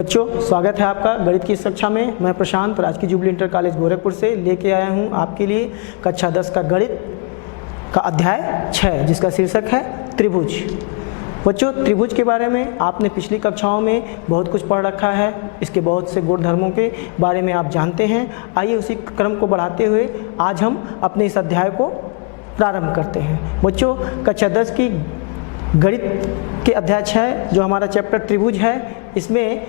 बच्चों, स्वागत है आपका गणित की इस कक्षा में। मैं प्रशांत राजकीय जुबली इंटर कॉलेज गोरखपुर से लेके आया हूं आपके लिए कक्षा 10 का गणित का अध्याय 6 जिसका शीर्षक है त्रिभुज। बच्चों, त्रिभुज के बारे में आपने पिछली कक्षाओं में बहुत कुछ पढ़ रखा है। इसके बहुत से गुण धर्मों के बारे में आप जानते हैं। आइए उसी क्रम को बढ़ाते हुए आज हम अपने इस अध्याय को प्रारंभ करते हैं। बच्चों, कक्षा 10 की गणित के अध्याय 6 जो हमारा चैप्टर त्रिभुज है, इसमें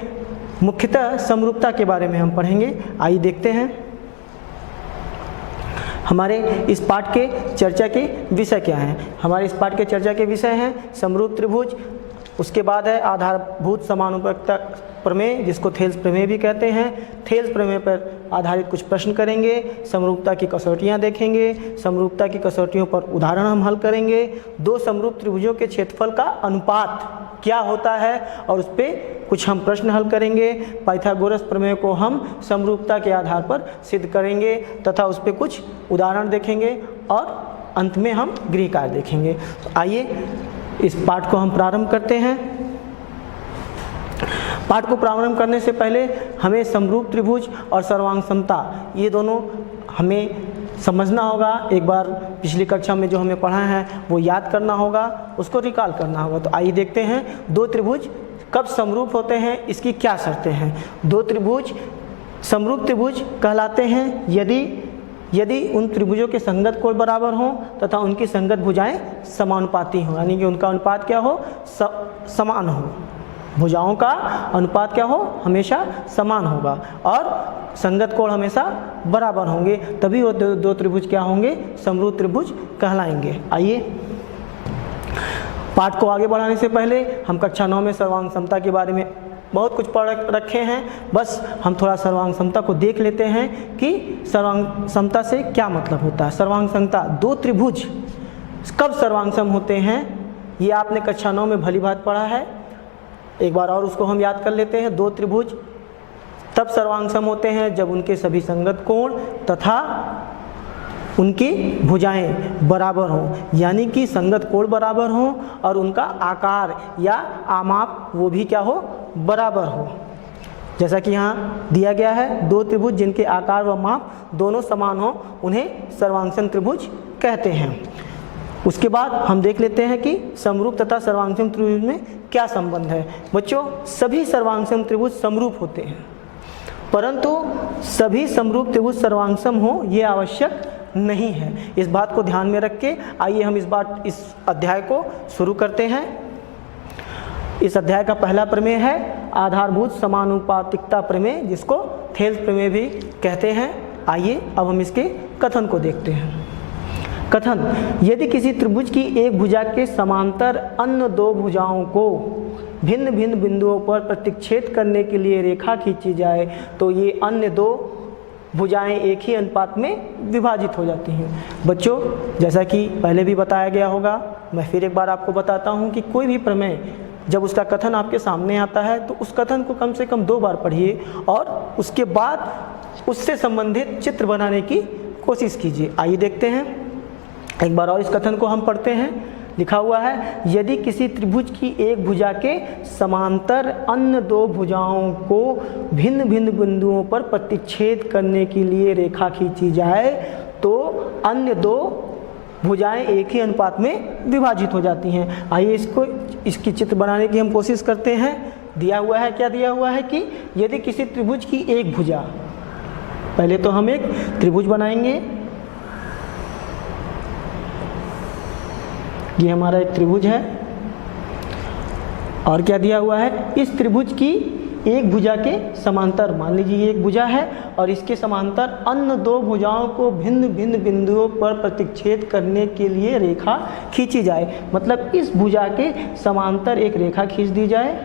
मुख्यतः समरूपता के बारे में हम पढ़ेंगे। आइए देखते हैं हमारे इस पाठ के चर्चा के विषय क्या हैं। हमारे इस पाठ के चर्चा के विषय हैं समरूप त्रिभुज, उसके बाद है आधारभूत समानुपातिकता प्रमेय जिसको थेल्स प्रमेय भी कहते हैं। थेल्स प्रमेय पर आधारित कुछ प्रश्न करेंगे, समरूपता की कसौटियाँ देखेंगे, समरूपता की कसौटियों पर उदाहरण हम हल करेंगे। दो समरूप त्रिभुजों के क्षेत्रफल का अनुपात क्या होता है और उस पर कुछ हम प्रश्न हल करेंगे। पाइथागोरस प्रमेय को हम समरूपता के आधार पर सिद्ध करेंगे तथा उस पर कुछ उदाहरण देखेंगे और अंत में हम गृह कार्य देखेंगे। तो आइए इस पाठ को हम प्रारंभ करते हैं। पाठ को प्रारंभ करने से पहले हमें समरूप त्रिभुज और सर्वांग समता ये दोनों हमें समझना होगा। एक बार पिछली कक्षा में जो हमें पढ़ा है वो याद करना होगा, उसको रिकॉल करना होगा। तो आइए देखते हैं दो त्रिभुज कब समरूप होते हैं, इसकी क्या शर्तें हैं। दो त्रिभुज समरूप त्रिभुज कहलाते हैं यदि उन त्रिभुजों के संगत कोण बराबर हों तथा उनकी संगत भुजाएं समानुपाती हों, यानी कि उनका अनुपात क्या हो, समान हो। भुजाओं का अनुपात क्या हो, हमेशा समान होगा और संगत कोण हमेशा बराबर होंगे, तभी वो दो त्रिभुज क्या होंगे, समरूप त्रिभुज कहलाएंगे। आइए पाठ को आगे बढ़ाने से पहले हम कक्षा 9 में सर्वांग समता के बारे में बहुत कुछ पढ़ रखे हैं। बस हम थोड़ा सर्वांग समता को देख लेते हैं कि सर्वांग समता से क्या मतलब होता है। सर्वांग समता, दो त्रिभुज कब सर्वांग सम होते हैं ये आपने कक्षा 9 में भली भांति पढ़ा है। एक बार और उसको हम याद कर लेते हैं। दो त्रिभुज तब सर्वांग सम होते हैं जब उनके सभी संगत कोण तथा उनकी भुजाएं बराबर हों, यानी कि संगत कोण बराबर हों और उनका आकार या आमाप वो भी क्या हो, बराबर हो। जैसा कि यहाँ दिया गया है, दो त्रिभुज जिनके आकार व माप दोनों समान हो उन्हें सर्वांगसम त्रिभुज कहते हैं। उसके बाद हम देख लेते हैं कि समरूप तथा सर्वांगसम त्रिभुज में क्या संबंध है। बच्चों, सभी सर्वांगसम त्रिभुज समरूप होते हैं, परंतु सभी समरूप त्रिभुज सर्वांगसम हो ये आवश्यक नहीं है। इस बात को ध्यान में रख के आइए हम इस अध्याय को शुरू करते हैं। इस अध्याय का पहला प्रमेय है आधारभूत समानुपातिकता प्रमेय जिसको थेल्स प्रमेय भी कहते हैं। आइए अब हम इसके कथन को देखते हैं। कथन, यदि किसी त्रिभुज की एक भुजा के समांतर अन्य दो भुजाओं को भिन्न भिन्न बिंदुओं पर प्रतिच्छेद करने के लिए रेखा खींची जाए तो ये अन्य दो भुजाएं एक ही अनुपात में विभाजित हो जाती हैं। बच्चों, जैसा कि पहले भी बताया गया होगा, मैं फिर एक बार आपको बताता हूं कि कोई भी प्रमेय जब उसका कथन आपके सामने आता है तो उस कथन को कम से कम 2 बार पढ़िए और उसके बाद उससे संबंधित चित्र बनाने की कोशिश कीजिए। आइए देखते हैं, एक बार और इस कथन को हम पढ़ते हैं। लिखा हुआ है, यदि किसी त्रिभुज की एक भुजा के समांतर अन्य दो भुजाओं को भिन्न भिन्न बिंदुओं पर प्रतिच्छेद करने के लिए रेखा खींची जाए तो अन्य दो भुजाएं एक ही अनुपात में विभाजित हो जाती हैं। आइए इसकी चित्र बनाने की हम कोशिश करते हैं। दिया हुआ है, क्या दिया हुआ है कि यदि किसी त्रिभुज की एक भुजा, पहले तो हम एक त्रिभुज बनाएंगे। ये हमारा एक त्रिभुज है और क्या दिया हुआ है, इस त्रिभुज की एक भुजा के समांतर, मान लीजिए ये एक भुजा है और इसके समांतर अन्य दो भुजाओं को भिन्न भिन्न बिंदुओं पर प्रतिच्छेद करने के लिए रेखा खींची जाए। मतलब इस भुजा के समांतर एक रेखा खींच दी जाए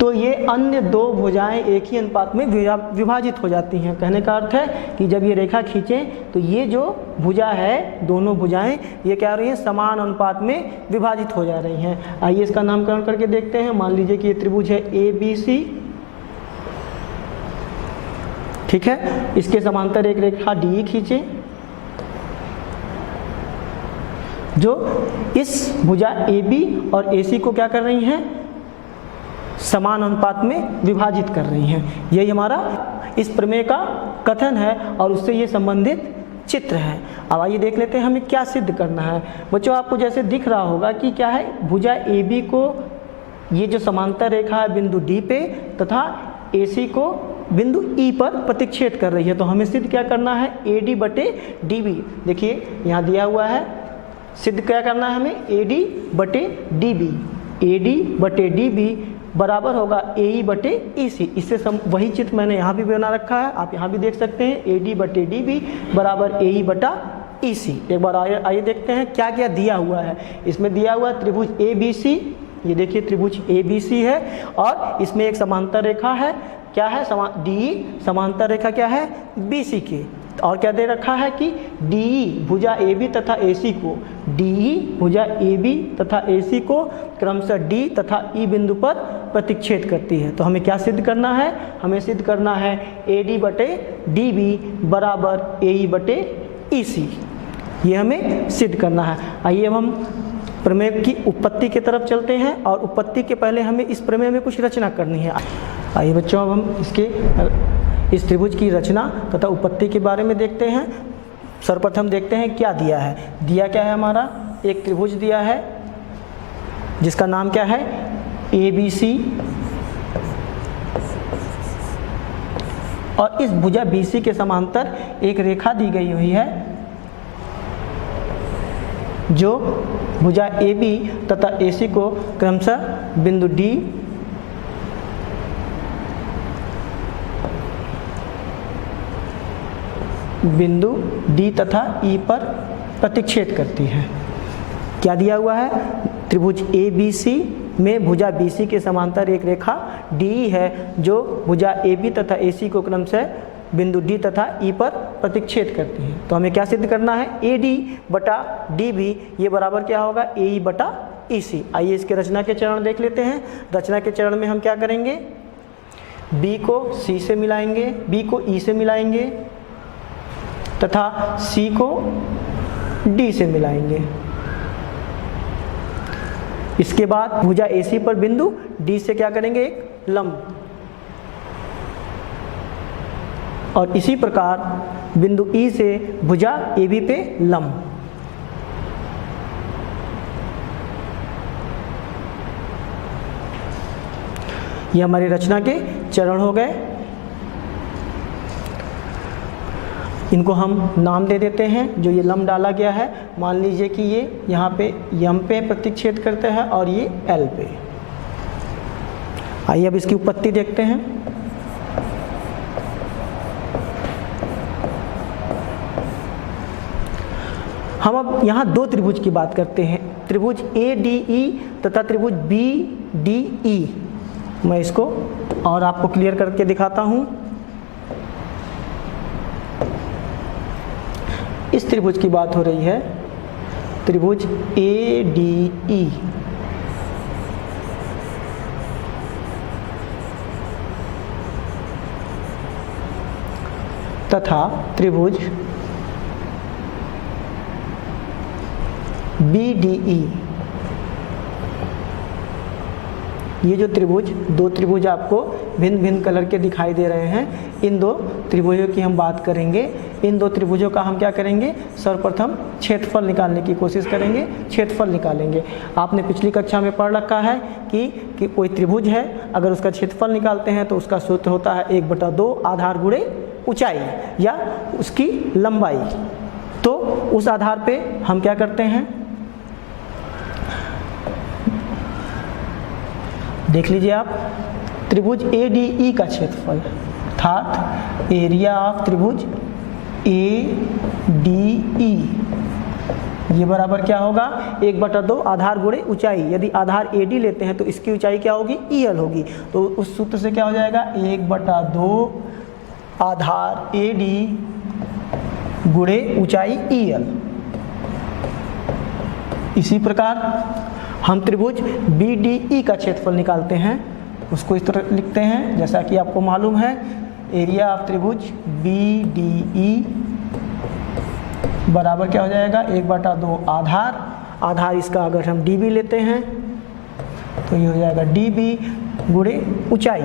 तो ये अन्य दो भुजाएं एक ही अनुपात में विभाजित हो जाती हैं। कहने का अर्थ है कि जब ये रेखा खींचें तो ये जो भुजा है, दोनों भुजाएं ये क्या हो रही हैं, समान अनुपात में विभाजित हो जा रही हैं। आइए इसका नामकरण करके देखते हैं। मान लीजिए कि ये त्रिभुज है ABC, ठीक है। इसके समांतर एक रेखा DE खींचे जो इस भुजा AB और AC को क्या कर रही हैं, समान अनुपात में विभाजित कर रही हैं। यही हमारा इस प्रमेय का कथन है और उससे ये संबंधित चित्र है। अब आइए देख लेते हैं हमें क्या सिद्ध करना है। बच्चों आपको जैसे दिख रहा होगा कि क्या है, भुजा AB को ये जो समांतर रेखा है बिंदु D पे तथा AC को बिंदु E पर प्रतिच्छेद कर रही है। तो हमें सिद्ध क्या करना है, AD बटे DB। देखिए यहाँ दिया हुआ है, सिद्ध क्या करना है हमें, AD बटे DB। AD बटे DB बराबर होगा AE बटे EC। इससे वही चित्र मैंने यहाँ भी बना रखा है, आप यहाँ भी देख सकते हैं। AD बटे DB बराबर AE बटा EC। एक बार आइए देखते हैं क्या क्या दिया हुआ है। इसमें दिया हुआ त्रिभुज ABC, ये देखिए त्रिभुज ABC है और इसमें एक समांतर रेखा है, क्या है, DE समांतर रेखा क्या है, BC की। और क्या दे रखा है कि DE भुजा AB तथा AC को, DE भुजा AB तथा AC को क्रमशः D तथा E बिंदु पर प्रतिच्छेद करती है। तो हमें क्या सिद्ध करना है, हमें सिद्ध करना है AD बटे DB बराबर AE बटे EC। ये हमें सिद्ध करना है। आइए अब हम प्रमेय की उत्पत्ति की तरफ चलते हैं और उत्पत्ति के पहले हमें इस प्रमेय में कुछ रचना करनी है। आइए बच्चों अब हम इस त्रिभुज की रचना तथा उत्पत्ति के बारे में देखते हैं। सर्वप्रथम देखते हैं क्या दिया है। दिया क्या है हमारा, एक त्रिभुज दिया है जिसका नाम क्या है, ABC। और इस भुजा BC के समांतर एक रेखा दी गई हुई है जो भुजा AB तथा AC को क्रमशः बिंदु D तथा E पर प्रतिच्छेद करती है। क्या दिया हुआ है, त्रिभुज ABC में भुजा BC के समांतर एक रेखा DE है जो भुजा AB तथा AC को क्रमशः बिंदु D तथा E पर प्रतिच्छेद करती है। तो हमें क्या सिद्ध करना है, AD बटा DB ये बराबर क्या होगा, AE बटा EC। आइए इसके रचना के चरण देख लेते हैं। रचना के चरण में हम क्या करेंगे, B को C से मिलाएंगे, B को E से मिलाएंगे तथा C को D से मिलाएंगे। इसके बाद भुजा AC पर बिंदु D से क्या करेंगे, एक लंब, और इसी प्रकार बिंदु E से भुजा AB पे लंब। ये हमारी रचना के चरण हो गए। इनको हम नाम दे देते हैं। जो ये लंब डाला गया है, मान लीजिए कि ये यहाँ पे M पे प्रतिच्छेद करते हैं और ये L पे। आइए अब इसकी उत्पत्ति देखते हैं। हम अब यहाँ दो त्रिभुज की बात करते हैं, त्रिभुज ADE तथा त्रिभुज BDE। मैं इसको और आपको क्लियर करके दिखाता हूँ। इस त्रिभुज की बात हो रही है, त्रिभुज ADE तथा त्रिभुज BDE। ये जो त्रिभुज, दो त्रिभुज आपको भिन्न भिन्न कलर के दिखाई दे रहे हैं, इन दो त्रिभुजों की हम बात करेंगे। इन दो त्रिभुजों का हम क्या करेंगे, सर्वप्रथम क्षेत्रफल निकालने की कोशिश करेंगे, क्षेत्रफल निकालेंगे। आपने पिछली कक्षा में पढ़ रखा है कि कोई त्रिभुज है, अगर उसका क्षेत्रफल निकालते हैं तो उसका सूत्र होता है 1/2 आधार गुणे ऊंचाई या उसकी लंबाई। तो उस आधार पे हम क्या करते हैं, देख लीजिए आप, त्रिभुज ADE का क्षेत्रफल अर्थात एरिया ऑफ त्रिभुज ADE ये बराबर क्या होगा, 1/2 आधार गुणे ऊंचाई। यदि आधार AD लेते हैं तो इसकी ऊंचाई क्या होगी, EL होगी। तो उस सूत्र से क्या हो जाएगा, 1/2 आधार AD गुणे ऊंचाई EL। इसी प्रकार हम त्रिभुज BDE का क्षेत्रफल निकालते हैं, उसको इस तरह लिखते हैं जैसा कि आपको मालूम है, एरिया ऑफ त्रिभुज BDE बराबर क्या हो जाएगा, 1/2 आधार, आधार इसका अगर हम DB लेते हैं तो ये हो जाएगा DB गुणे ऊंचाई।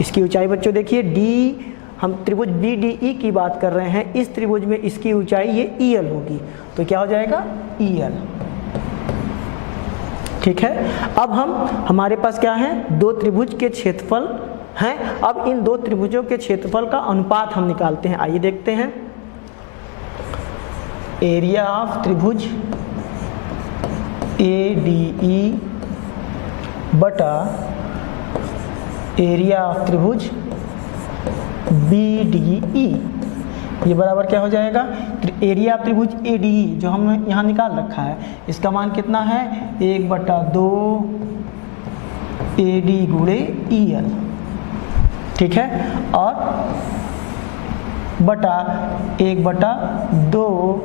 इसकी ऊंचाई बच्चों देखिए डी, हम त्रिभुज बी डी ई की बात कर रहे हैं, इस त्रिभुज में इसकी ऊंचाई ये ई एल होगी, तो क्या हो जाएगा ई एल। ठीक है, अब हमारे पास क्या है, दो त्रिभुज के क्षेत्रफल हैं। अब इन दो त्रिभुजों के क्षेत्रफल का अनुपात हम निकालते हैं। आइए देखते हैं। एरिया ऑफ त्रिभुज ए डी ई बटा एरिया ऑफ त्रिभुज बी डी ई, ये बराबर क्या हो जाएगा, एरिया ऑफ त्रिभुज ए डी ई जो हमने यहाँ निकाल रखा है, इसका मान कितना है 1/2 ए डी गुणे ई एल। ठीक है, और बटा 1/2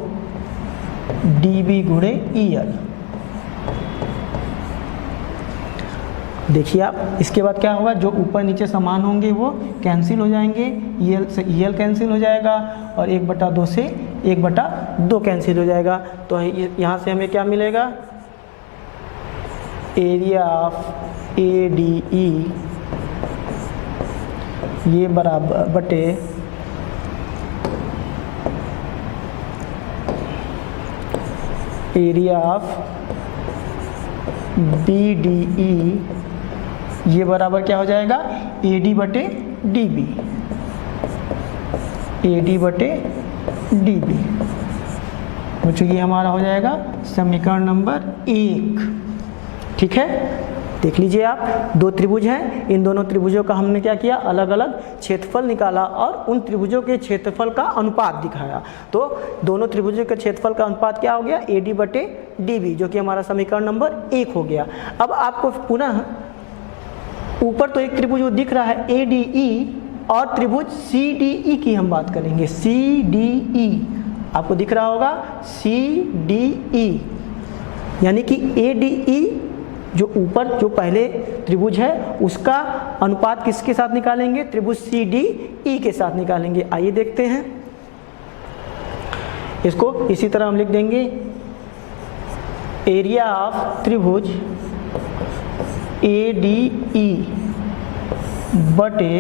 डी बी गुणे ई एल। देखिए आप, इसके बाद क्या होगा, जो ऊपर नीचे समान होंगे वो कैंसिल हो जाएंगे, ई एल से ई एल कैंसिल हो जाएगा और 1/2 से 1/2 कैंसिल हो जाएगा। तो यहाँ से हमें क्या मिलेगा, area of A D E ये बराबर बटे area of B D E ये बराबर क्या हो जाएगा, ए डी बटे डी बी, ए डी बटे डी बी। बच्चों ये हमारा हो जाएगा समीकरण नंबर 1। ठीक है, देख लीजिए आप, दो त्रिभुज हैं, इन दोनों त्रिभुजों का हमने क्या किया, अलग अलग क्षेत्रफल निकाला और उन त्रिभुजों के क्षेत्रफल का अनुपात दिखाया। तो दोनों त्रिभुजों के क्षेत्रफल का अनुपात क्या हो गया, ए डी बटे डी बी, जो कि हमारा समीकरण नंबर 1 हो गया। अब आपको पुनः ऊपर तो एक त्रिभुज वो दिख रहा है ए डी ई, और त्रिभुज सी डी ई की हम बात करेंगे। सी डी ई आपको दिख रहा होगा, सी डी ई, यानी कि ए डी ई जो ऊपर जो पहले त्रिभुज है उसका अनुपात किसके साथ निकालेंगे, त्रिभुज सी डी ई के साथ निकालेंगे। आइए देखते हैं, इसको इसी तरह हम लिख देंगे, एरिया ऑफ त्रिभुज ए डी ई बटे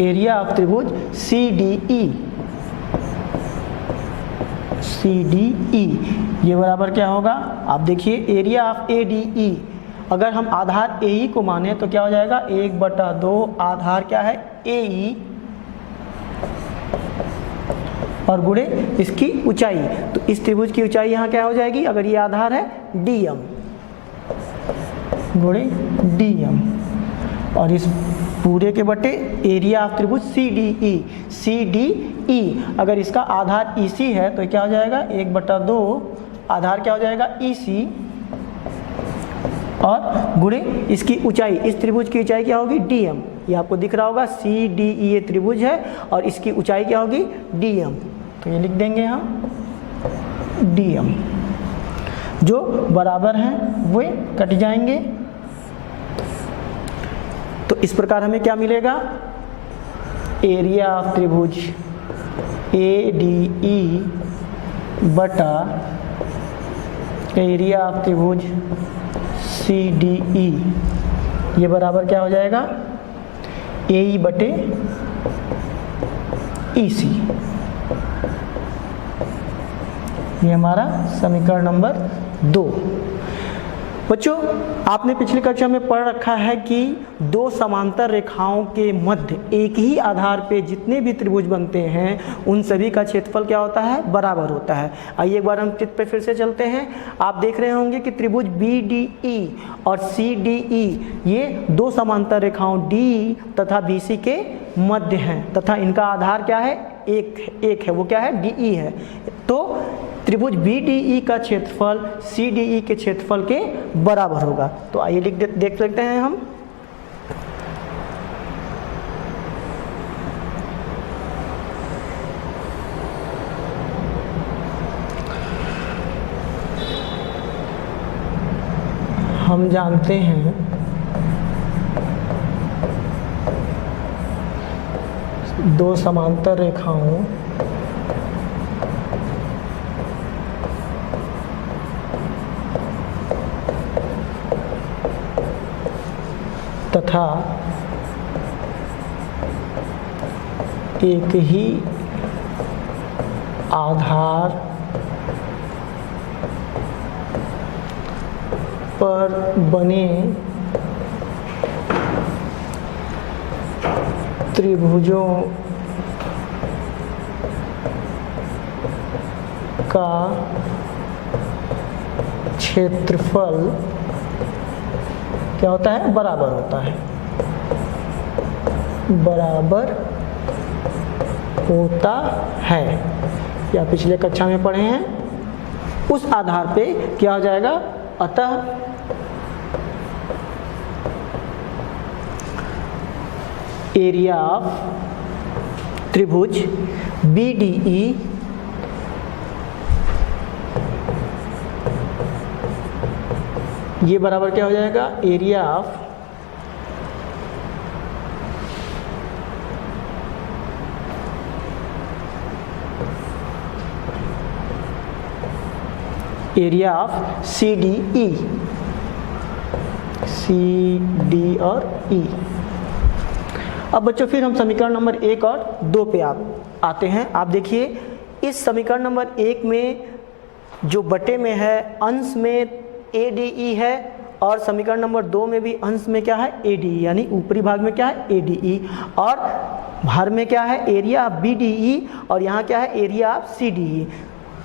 एरिया ऑफ त्रिभुज C D E, C D E ये बराबर क्या होगा, आप देखिए एरिया ऑफ ए डी ई, अगर हम आधार ए ई को माने तो क्या हो जाएगा, 1/2 आधार क्या है ए ई और गुणे इसकी ऊंचाई। तो इस त्रिभुज की ऊंचाई यहाँ क्या हो जाएगी, अगर ये आधार है डी एम गुणे डी एम, और इस पूरे के बटे एरिया ऑफ त्रिभुज C D E, C D E अगर इसका आधार ई सी है तो क्या हो जाएगा, 1/2 आधार क्या हो जाएगा ई सी और गुणे इसकी ऊंचाई, इस त्रिभुज की ऊंचाई क्या होगी डी एम, ये आपको दिख रहा होगा सी डी ई ये त्रिभुज है और इसकी ऊंचाई क्या होगी डी एम, तो ये लिख देंगे हम डी एम, जो बराबर हैं वे कट जाएंगे। तो इस प्रकार हमें क्या मिलेगा, एरिया ऑफ त्रिभुज ए डी ई बटा एरिया ऑफ त्रिभुज सी डी ई ये बराबर क्या हो जाएगा, ए ई बटे ई सी। ये हमारा समीकरण नंबर 2। बच्चों आपने पिछली कक्षा में पढ़ रखा है कि दो समांतर रेखाओं के मध्य एक ही आधार पे जितने भी त्रिभुज बनते हैं उन सभी का क्षेत्रफल क्या होता है, बराबर होता है। आइए एक बार हम चित्र पे फिर से चलते हैं। आप देख रहे होंगे कि त्रिभुज बी डी ई और सी डी ई ये दो समांतर रेखाओं डी तथा बी सी के मध्य हैं तथा इनका आधार क्या है, एक है, वो क्या है डी ई है। तो त्रिभुज बी डी ई का क्षेत्रफल सी डी ई के क्षेत्रफल के बराबर होगा। तो आइए देख लेते हैं हम। हम जानते हैं दो समांतर रेखाओं तथा एक ही आधार पर बने त्रिभुजों का क्षेत्रफल क्या होता है? बराबर होता है, बराबर होता है। या पिछले कक्षा में पढ़े हैं, उस आधार पे क्या हो जाएगा? अतः एरिया ऑफ त्रिभुज BDE ये बराबर क्या हो जाएगा? एरिया ऑफ CDE, CD और E। अब बच्चों फिर हम समीकरण नंबर 1 और 2 पे आते हैं। आप देखिए इस समीकरण नंबर 1 में जो बटे में है अंश में ADE है, और समीकरण नंबर 2 में भी अंश में क्या है? ADE, यानी ऊपरी भाग में क्या है? ADE, और भर में क्या है? एरिया ऑफ BDE, और यहाँ क्या है? Area of CDE।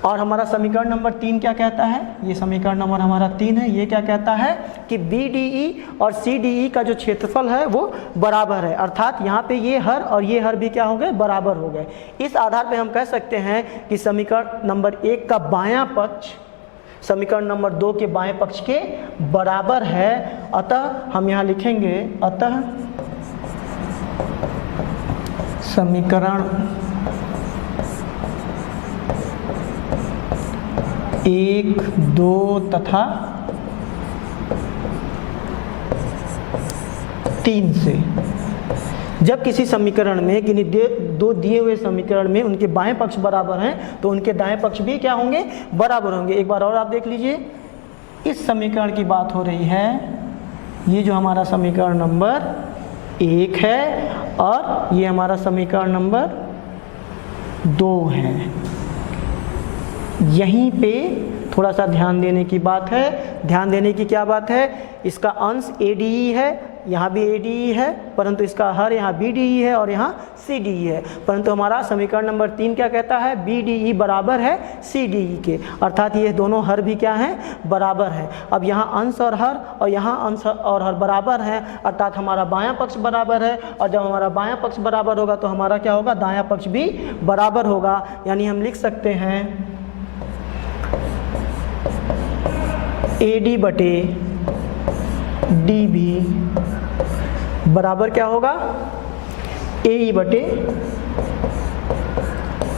और हमारा समीकरण नंबर 3 क्या कहता है? ये समीकरण नंबर हमारा 3 है। ये क्या कहता है कि BDE और CDE का जो क्षेत्रफल है वो बराबर है, अर्थात यहाँ पे ये हर और ये हर भी क्या हो गए? बराबर हो गए। इस आधार पे हम कह सकते हैं कि समीकरण नंबर 1 का बायां पक्ष समीकरण नंबर 2 के बाएं पक्ष के बराबर है। अतः हम यहाँ लिखेंगे, अतः समीकरण 1, 2 तथा 3 से जब किसी समीकरण में किन्हीं दो दिए हुए समीकरण में उनके बाएं पक्ष बराबर हैं तो उनके दाएं पक्ष भी क्या होंगे? बराबर होंगे। एक बार और आप देख लीजिए, इस समीकरण की बात हो रही है। ये जो हमारा समीकरण नंबर 1 है और ये हमारा समीकरण नंबर 2 है। यहीं पे थोड़ा सा ध्यान देने की बात है। ध्यान देने की क्या बात है? इसका अंश ADE है, यहाँ भी ADE है, परंतु इसका हर यहाँ BDE है और यहाँ CDE है। परंतु हमारा समीकरण नंबर 3 क्या कहता है? BDE बराबर है CDE के, अर्थात ये दोनों हर भी क्या हैं? बराबर है। अब यहाँ अंश और हर और यहाँ अंश और हर बराबर हैं, अर्थात हमारा बायां पक्ष बराबर है, और जब हमारा बायां पक्ष बराबर होगा तो हमारा क्या होगा? दायां पक्ष भी बराबर होगा। यानी हम लिख सकते हैं AD बटे DB बराबर क्या होगा? AE बटे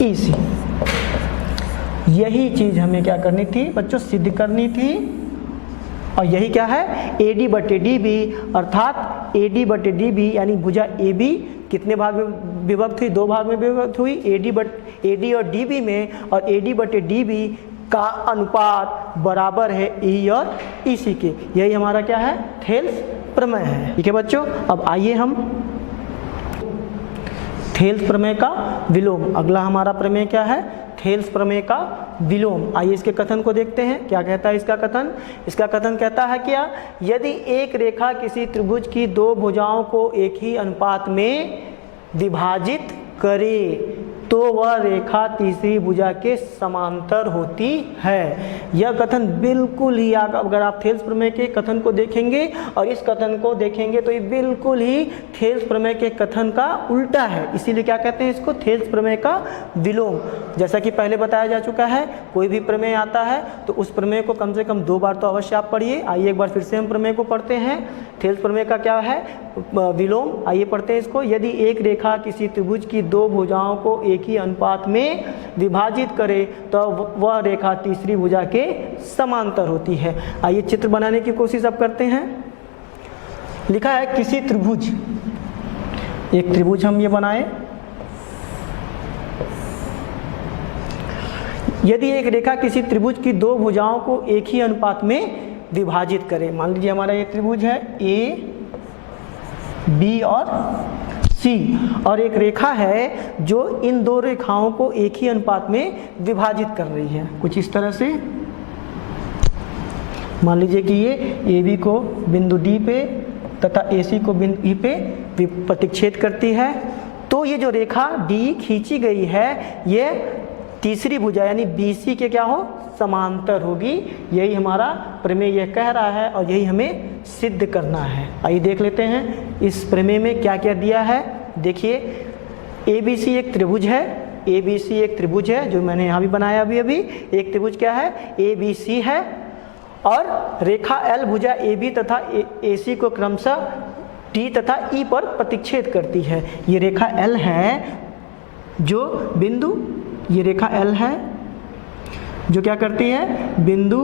EC। यही चीज़ हमें क्या करनी थी बच्चों? सिद्ध करनी थी। और यही क्या है? AD बटे DB, अर्थात AD बटे DB यानी भुजा AB कितने भाग में विभक्त हुई? 2 भाग में विभक्त हुई, AD और DB में, और AD बटे DB का अनुपात बराबर है E और EC के। यही हमारा क्या है? थेल्स प्रमेय है। ठीक है बच्चों, अब आइए हम थेल्स प्रमेय का विलोम, अगला हमारा प्रमेय क्या है? थेल्स प्रमेय का विलोम। आइए इसके कथन को देखते हैं। क्या कहता है इसका कथन? इसका कथन कहता है क्या? यदि एक रेखा किसी त्रिभुज की 2 भुजाओं को एक ही अनुपात में विभाजित करे तो वह रेखा तीसरी भुजा के समांतर होती है। यह कथन बिल्कुल ही, अगर आप थेल्स प्रमेय के कथन को देखेंगे और इस कथन को देखेंगे तो ये बिल्कुल ही थेल्स प्रमेय के कथन का उल्टा है। इसीलिए क्या कहते हैं इसको? थेल्स प्रमेय का विलोम। जैसा कि पहले बताया जा चुका है, कोई भी प्रमेय आता है तो उस प्रमेय को कम से कम 2 बार तो अवश्य आप पढ़िए। आइए एक बार फिर से हम प्रमेय को पढ़ते हैं। थेल्स प्रमेय का क्या है? विलोम। आइए पढ़ते हैं इसको। यदि एक रेखा किसी त्रिभुज की 2 भुजाओं को एक ही अनुपात में विभाजित करे तो वह रेखा तीसरी भुजा के समांतर होती है। आइए चित्र बनाने की कोशिश अब करते हैं। लिखा है किसी त्रिभुज, एक त्रिभुज हम ये बनाए। यदि एक रेखा किसी त्रिभुज की 2 भुजाओं को एक ही अनुपात में विभाजित करे, मान लीजिए हमारा ये त्रिभुज है A बी और सी, और एक रेखा है जो इन दो रेखाओं को एक ही अनुपात में विभाजित कर रही है, कुछ इस तरह से। मान लीजिए कि ये ए बी को बिंदु डी पे तथा ए सी को बिंदु ई पे प्रतिच्छेद करती है। तो ये जो रेखा डी खींची गई है ये तीसरी भुजा यानी बी सी के क्या हो, समांतर होगी। यही हमारा प्रमेय यह कह रहा है और यही हमें सिद्ध करना है। आइए देख लेते हैं इस प्रमेय में क्या क्या दिया है। देखिए ए बी सी एक त्रिभुज है, ए बी सी एक त्रिभुज है जो मैंने यहाँ भी बनाया अभी। एक त्रिभुज क्या है, ए बी सी है, और रेखा एल भुजा ए बी तथा ए सी को क्रमशः टी तथा ई पर प्रतिच्छेद करती है। ये रेखा एल है जो बिंदु, ये रेखा एल है जो क्या करती है, बिंदु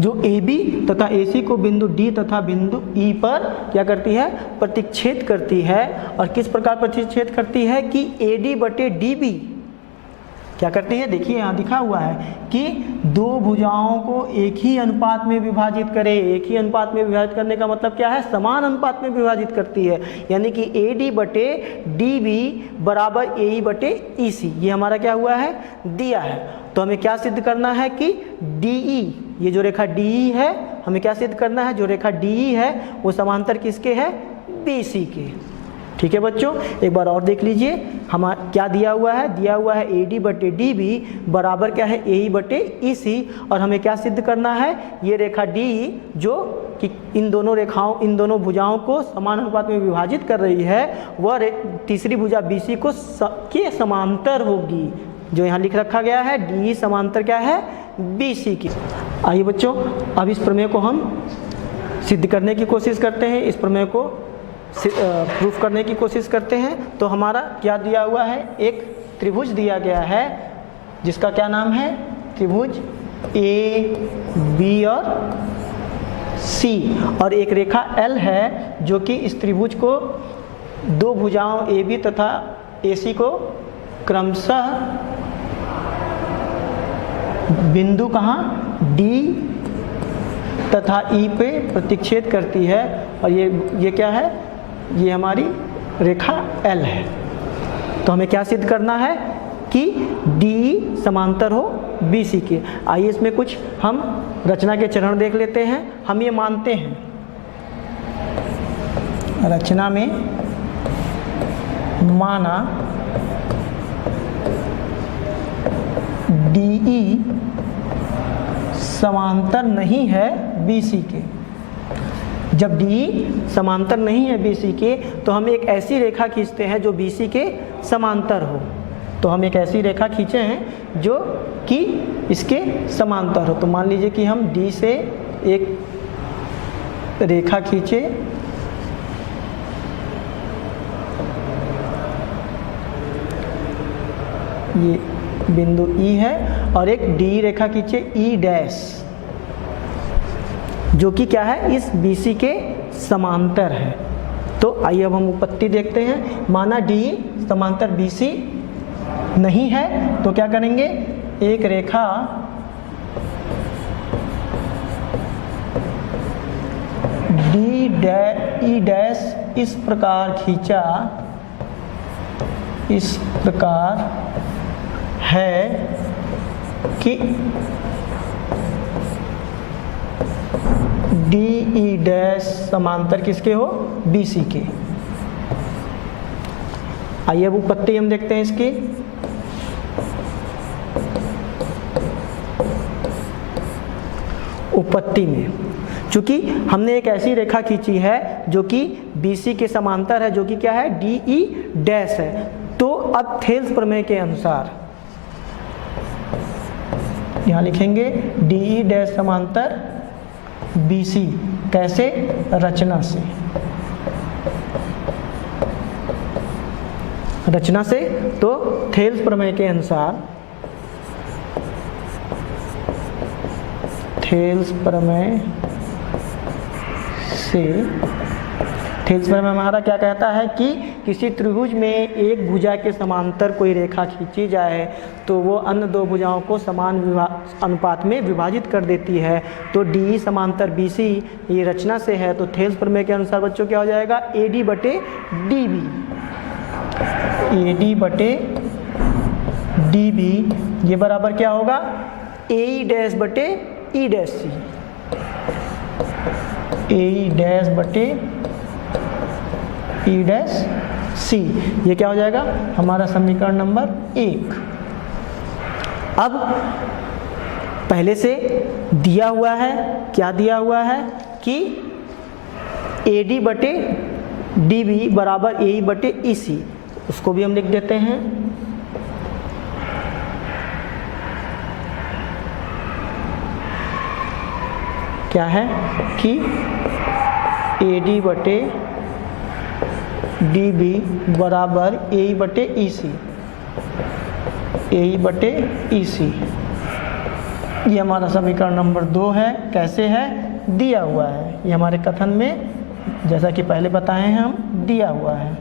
जो ए बी तथा ए सी को बिंदु डी तथा बिंदु ई पर क्या करती है, प्रतिच्छेद करती है। और किस प्रकार प्रतिच्छेद करती है कि ए डी बटे डी बी क्या करती है, देखिए यहाँ लिखा हुआ है कि दो भुजाओं को एक ही अनुपात में विभाजित करे। एक ही अनुपात में विभाजित करने का मतलब क्या है, समान अनुपात में विभाजित करती है। यानी कि ए डी बटे डी बी बराबर ए ई बटे ई सी, ये हमारा क्या हुआ है, दिया है। तो हमें क्या सिद्ध करना है कि डी ई, ये जो रेखा डी ई है, हमें क्या सिद्ध करना है, जो रेखा डी ई है वो समांतर किसके है, बी सी के। ठीक है बच्चों, एक बार और देख लीजिए हमारा क्या दिया हुआ है, दिया हुआ है ए डी बटे डी बी बराबर क्या है, ए ई बटे ई सी। और हमें क्या सिद्ध करना है, ये रेखा डी जो कि इन दोनों रेखाओं, इन दोनों भुजाओं को समान अनुपात में विभाजित कर रही है, वह तीसरी भुजा बी सी को के समांतर होगी। जो यहाँ लिख रखा गया है डी समांतर क्या है, बी सी की। आइए बच्चों अब इस प्रमेय को हम सिद्ध करने की कोशिश करते हैं, इस प्रमेय को प्रूफ करने की कोशिश करते हैं। तो हमारा क्या दिया हुआ है, एक त्रिभुज दिया गया है जिसका क्या नाम है, त्रिभुज ए बी और सी, और एक रेखा एल है जो कि इस त्रिभुज को दो भुजाओं ए बी तथा ए सी को क्रमशः बिंदु कहाँ, डी तथा ई पे प्रतिच्छेद करती है। और ये क्या है, ये हमारी रेखा एल है। तो हमें क्या सिद्ध करना है कि डी समांतर हो बी सी के। आइए इसमें कुछ हम रचना के चरण देख लेते हैं। हम ये मानते हैं रचना में माना डी ई समांतर नहीं है बी सी के। जब डी समांतर नहीं है बी सी के तो हम एक ऐसी रेखा खींचते हैं जो बी सी के समांतर हो। तो हम एक ऐसी रेखा खींचे हैं जो कि इसके समांतर हो। तो मान लीजिए कि हम डी से एक रेखा खींचे, ये बिंदु ई है, और एक डी रेखा खींचे ई डैश जो कि क्या है, इस BC के समांतर है। तो आइए अब हम उत्पत्ति देखते हैं। माना डी समांतर BC नहीं है तो क्या करेंगे, एक रेखा ई डैश इस प्रकार खींचा, इस प्रकार है कि डी ई डैश समांतर किसके हो, BC के। आइए अब उत्पत्ति हम देखते हैं इसकी। उत्पत्ति में चूंकि हमने एक ऐसी रेखा खींची है जो कि BC के समांतर है, जो कि क्या है, डी ई डैश है। तो अब थेल्स प्रमेय के अनुसार यहाँ लिखेंगे डी ई डैश समांतर BC, कैसे, रचना से। रचना से तो थेल्स प्रमेय के अनुसार, थेल्स प्रमेय से, थेल्स प्रमेय हमारा क्या कहता है कि किसी त्रिभुज में एक भुजा के समांतर कोई रेखा खींची जाए तो वो अन्य दो भुजाओं को समान अनुपात में विभाजित कर देती है। तो डी समांतर बी सी ये रचना से है, तो थेल्स प्रमेय के अनुसार बच्चों क्या हो जाएगा, ए डी बटे डी बी, ए डी बटे डी बी ये बराबर क्या होगा, ए ई डैश बटे ई डैश सी, ए ई डैश बटे ई डैश सी, ये क्या हो जाएगा हमारा समीकरण नंबर 1। अब पहले से दिया हुआ है, क्या दिया हुआ है कि ए डी बटे डी बी बराबर ए ई बटे ई सी, उसको भी हम लिख देते हैं। क्या है कि ए डी बटे डी बी बराबर ए ई बटे ई सी, ए ई बटे ई सी, ये हमारा समीकरण नंबर 2 है। कैसे है, दिया हुआ है, ये हमारे कथन में जैसा कि पहले बताए हैं हम दिया हुआ है,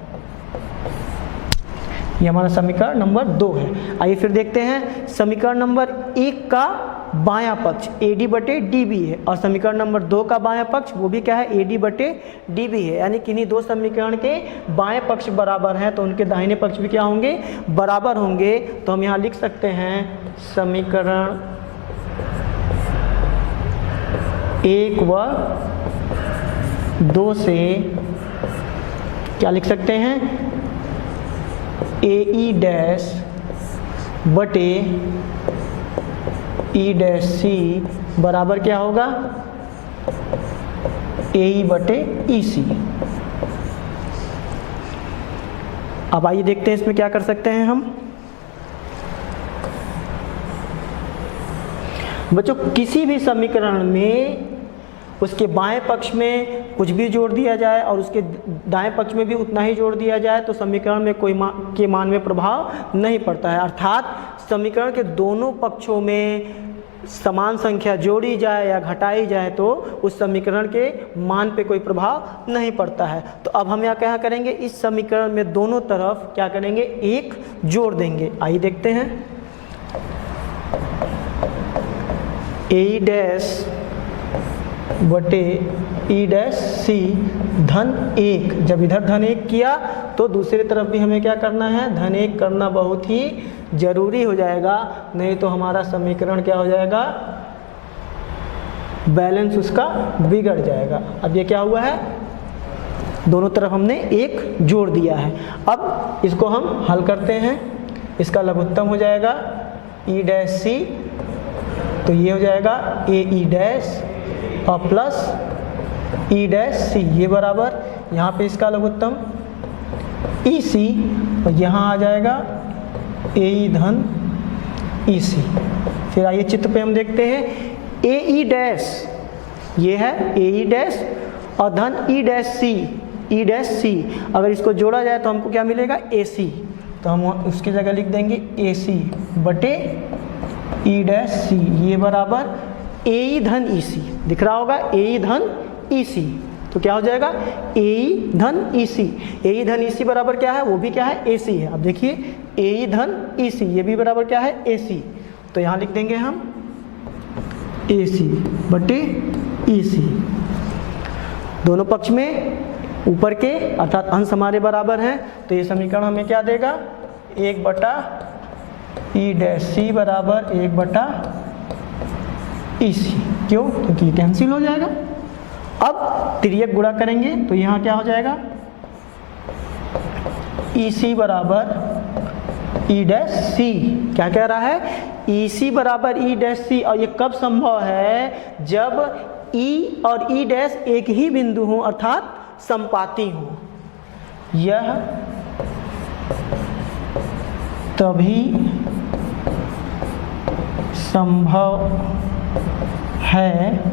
ये हमारा समीकरण नंबर 2 है। आइए फिर देखते हैं समीकरण नंबर 1 का बायां पक्ष ए डी बटे डी बी है और समीकरण नंबर 2 का बायां पक्ष वो भी क्या है, ए डी बटे डी बी है, यानी किन्हीं दो समीकरण के बाएं पक्ष बराबर हैं तो उनके दाहिने पक्ष भी क्या होंगे, बराबर होंगे। तो हम यहाँ लिख सकते हैं समीकरण 1 व 2 से क्या लिख सकते हैं, ए ई डैश बटे ई डैश सी बराबर क्या होगा, ए ई बटे ई सी। अब आइए देखते हैं इसमें क्या कर सकते हैं हम। बच्चों किसी भी समीकरण में उसके बाएं पक्ष में कुछ भी जोड़ दिया जाए और उसके दाएं पक्ष में भी उतना ही जोड़ दिया जाए तो समीकरण में कोई के मान में प्रभाव नहीं पड़ता है। अर्थात समीकरण के दोनों पक्षों में समान संख्या जोड़ी जाए या घटाई जाए तो उस समीकरण के मान पे कोई प्रभाव नहीं पड़ता है। तो अब हम यहाँ क्या करेंगे, इस समीकरण में दोनों तरफ क्या करेंगे, एक जोड़ देंगे। आइए देखते हैं, ए डैश बटे ई डैश सी धन 1, जब इधर धन 1 किया तो दूसरी तरफ भी हमें क्या करना है, धन 1 करना बहुत ही जरूरी हो जाएगा, नहीं तो हमारा समीकरण क्या हो जाएगा, बैलेंस उसका बिगड़ जाएगा। अब ये क्या हुआ है, दोनों तरफ हमने 1 जोड़ दिया है। अब इसको हम हल करते हैं, इसका लघुत्तम हो जाएगा ई डैश सी, तो ये हो जाएगा ए ई डैश और प्लस ई डैश सी, ये बराबर यहाँ पे इसका लघुत्तम ई सी और यहाँ आ जाएगा ए ई धन ई सी। फिर आइए चित्र पे हम देखते हैं, ए ई डैश ये है ए ई डैश और धन ई डैश सी, ई डैश सी, अगर इसको जोड़ा जाए तो हमको क्या मिलेगा, ए सी, तो हम उसकी जगह लिख देंगे ए सी बटे ई डैश सी, ये बराबर ए ई धन ई सी, दिख रहा होगा ए ई धन ई सी, तो क्या हो जाएगा ए ई धन ई सी, ए ई धन ई सी बराबर क्या है, वो भी क्या है, ए सी है। अब देखिए ए ई धन ई सी, ये भी बराबर क्या है, ए सी, तो यहाँ लिख देंगे हम ए सी बटे ई सी, दोनों पक्ष में ऊपर के अर्थात अंश हमारे बराबर हैं, तो ये समीकरण हमें क्या देगा, 1 बटा ई डैश सी बराबर 1 बटा ई सी, क्यों, क्योंकि ये कैंसिल हो जाएगा। अब तिर्यक गुणा करेंगे तो यहाँ क्या हो जाएगा, ई सी बराबर ई डैश सी, क्या कह रहा है, ई सी बराबर ई डैश सी, और ये कब संभव है, जब ई और ई डैश एक ही बिंदु हो अर्थात संपाती हो, यह तभी संभव है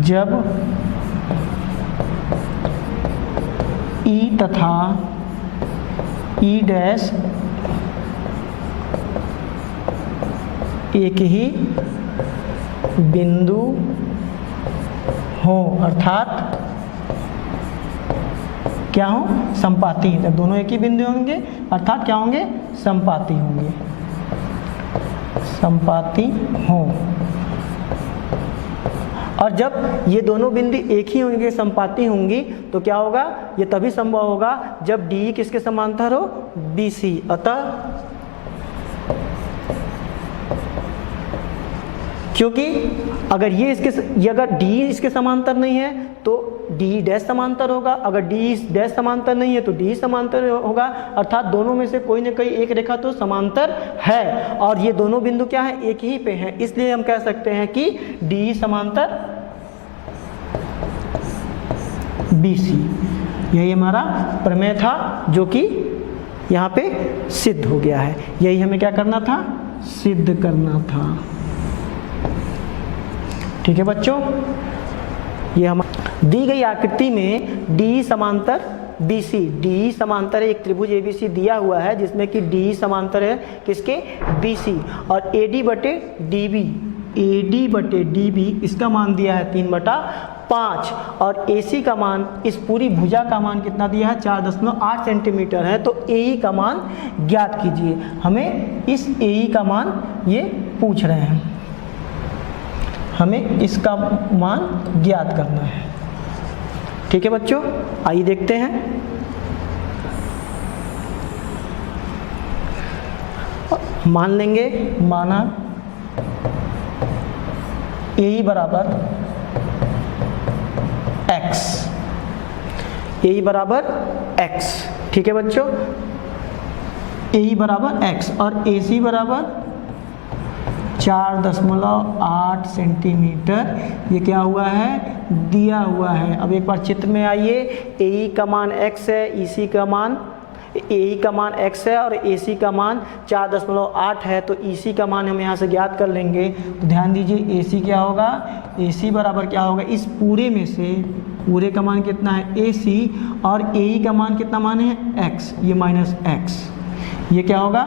जब ई तथा ई डैश एक ही बिंदु हो, अर्थात क्या हो, संपाती। जब दोनों एक ही बिंदु होंगे अर्थात क्या होंगे, संपाती होंगे, संपाती हो। और जब ये दोनों बिंदु एक ही होंगे, संपाती होंगी, तो क्या होगा, ये तभी संभव होगा जब डी किसके समांतर हो, BC। अतः क्योंकि अगर ये अगर D इसके समांतर नहीं है तो D डैश समांतर होगा, अगर D डैश समांतर नहीं है तो D समांतर होगा, अर्थात दोनों में से कोई न कोई एक रेखा तो समांतर है। और ये दोनों बिंदु क्या है, एक ही पे हैं, इसलिए हम कह सकते हैं कि D समांतर BC। यही हमारा प्रमेय था जो कि यहाँ पे सिद्ध हो गया है। यही हमें क्या करना था, सिद्ध करना था। ठीक है बच्चों, ये हम दी गई आकृति में D समांतर BC, D समांतर है, एक त्रिभुज ABC दिया हुआ है जिसमें कि D समांतर है किसके, BC, और AD बटे DB इसका मान दिया है 3/5, और AC का मान, इस पूरी भुजा का मान कितना दिया है, 4.8 सेंटीमीटर है। तो AE का मान ज्ञात कीजिए। हमें इस AE का मान ये पूछ रहे हैं, हमें इसका मान ज्ञात करना है। ठीक है बच्चों, आइए देखते हैं। मान लेंगे, माना AE बराबर x, AE बराबर x। ठीक है बच्चों, AE बराबर x और AC बराबर 4.8 सेंटीमीटर, ये क्या हुआ है, दिया हुआ है। अब एक बार चित्र में आइए, AE का मान x है, EC का मान, AE का मान x है और AC का मान 4.8 है, तो EC का मान हम यहाँ से ज्ञात कर लेंगे। तो ध्यान दीजिए, AC क्या होगा, AC बराबर क्या होगा, इस पूरे में से पूरे का मान कितना है, AC, और AE का मान कितना मान है, x, ये माइनस x, ये क्या होगा,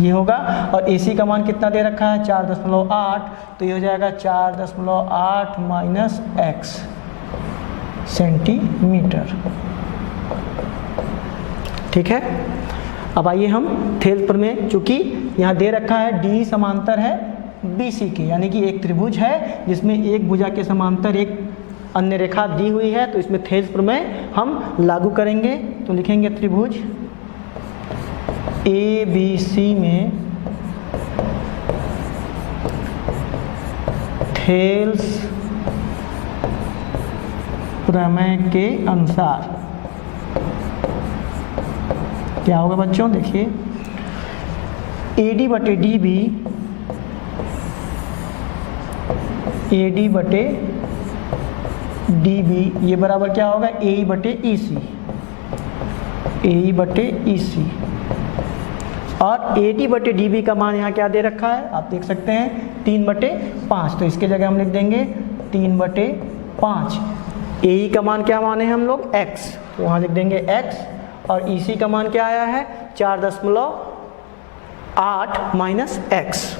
ये होगा। और AC का मान कितना दे रखा है, 4.8, तो ये हो जाएगा 4.8 माइनस x सेंटीमीटर। ठीक है, अब आइए हम थेल्स प्रमेय, चूंकि यहाँ दे रखा है D समांतर है BC के, यानी कि एक त्रिभुज है जिसमें एक भुजा के समांतर एक अन्य रेखा दी हुई है, तो इसमें थेल्स प्रमेय हम लागू करेंगे। तो लिखेंगे त्रिभुज ABC में थेल्स प्रमेय के अनुसार क्या होगा बच्चों, देखिए AD बटे DB, AD बटे DB ये बराबर क्या होगा, AE बटे EC, AE बटे EC, और AD बटे DB का मान यहाँ क्या दे रखा है, आप देख सकते हैं 3/5, तो इसके जगह हम लिख देंगे 3/5। AE का मान क्या माने हम लोग, x, तो वहाँ लिख देंगे x, और EC का मान क्या आया है, 4.8 माइनस x,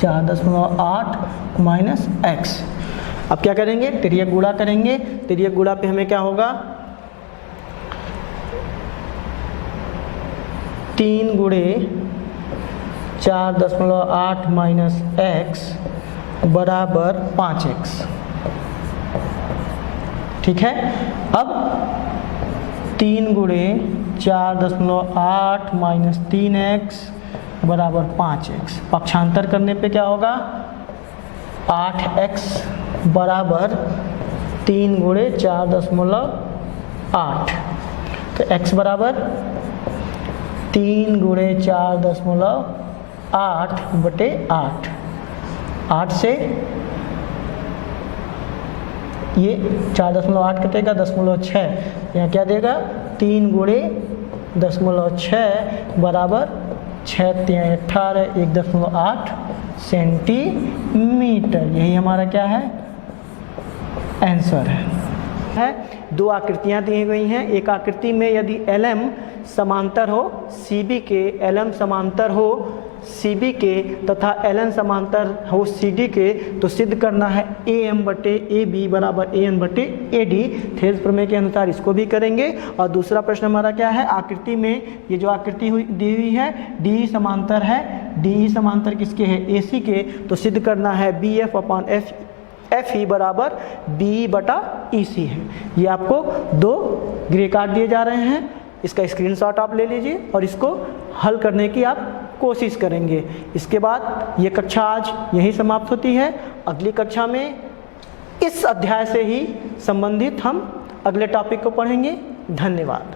4.8 माइनस x। अब क्या करेंगे, तिर्यक गुणा करेंगे। तिर्यक गुणा पे हमें क्या होगा, 3 गुणे 4.8 माइनस x बराबर 5x। ठीक है, अब 3 गुणे 4.8 माइनस 3x बराबर 5x। पक्षांतर करने पे क्या होगा, 8x बराबर 3 गुणे 4.8, तो x बराबर 3 गुणे 4.8 बटे 8, 8 से ये 4.8 कटेगा 0.6, यहाँ क्या देगा, 3 गुणे 0.6 बराबर 6 × 18 1.8 सेंटीमीटर। यही हमारा क्या है, आंसर है। दो आकृतियाँ दी गई हैं। एक आकृति में यदि LM समांतर हो CB के, LM समांतर हो सी बी के तथा एल एन समांतर हो सी डी के, तो सिद्ध करना है ए एम बटे ए बी बराबर ए एन बटे ए डी। थेल्स प्रमेय के अनुसार इसको भी करेंगे। और दूसरा प्रश्न हमारा क्या है, आकृति में ये जो आकृति हुई दी हुई है डी समांतर है, डी समांतर किसके है, ए सी के, तो सिद्ध करना है B F upon F E बराबर बी बटा ई सी है। ये आपको 2 ग्रे कार्ड दिए जा रहे हैं, इसका स्क्रीनशॉट आप ले लीजिए और इसको हल करने की आप कोशिश करेंगे। इसके बाद ये कक्षा आज यहीं समाप्त होती है। अगली कक्षा में इस अध्याय से ही संबंधित हम अगले टॉपिक को पढ़ेंगे। धन्यवाद।